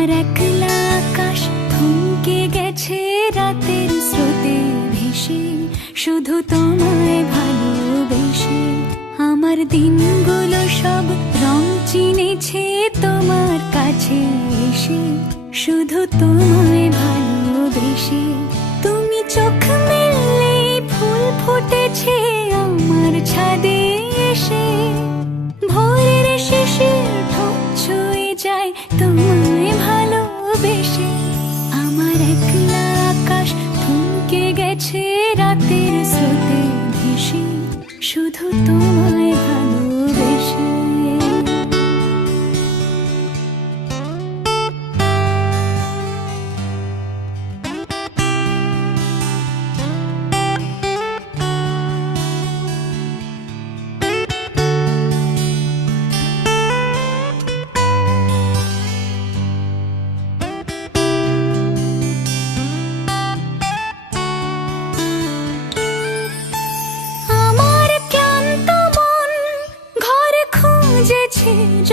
আমার একলা আকাশ থমকে গেছে রাতের স্রোতে ভেসে, শুধু তোমায় ভালোবেসে। আমার দিনগুলো সব রং চিনেছে তোমার কাছে এসে, শুধু তোমায় ভালোবেসে। তুমি চোখ মেললে ফুল ফুটেছে আমার ছাদে এসে, ভোরের শিশির ঠোঁট ছুঁয়ে যায় তোমায় ভালোবেসে। আমার একলা আকাশ থমকে গেছে রাতের স্রোতে ভেসে, শুধু তোমায় ভালোবেসে।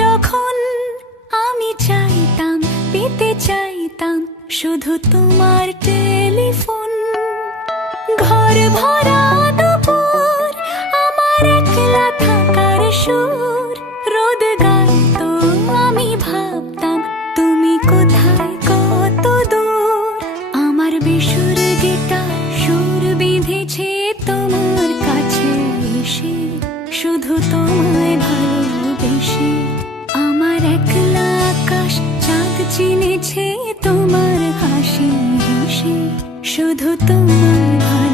যখন আমি চাইতাম, পেতে চাইতাম শুধু তোমার টেলিফোন। ঘর ভরা দুপুর, আমার একলা থাকার সুর, রোদ গাইতো আমি ভাবতাম তুমি কোথায় কত দূর। আমার বেসুর গিটার সুর বিঁধেছে তোমার কাছে এসে, শুধু তোমায় ভালোবেসে। আমার একলা আকাশ চাঁদ চিনেছে তোমার হাসি হেসে, শুধু তোমায় ভালোবেসে।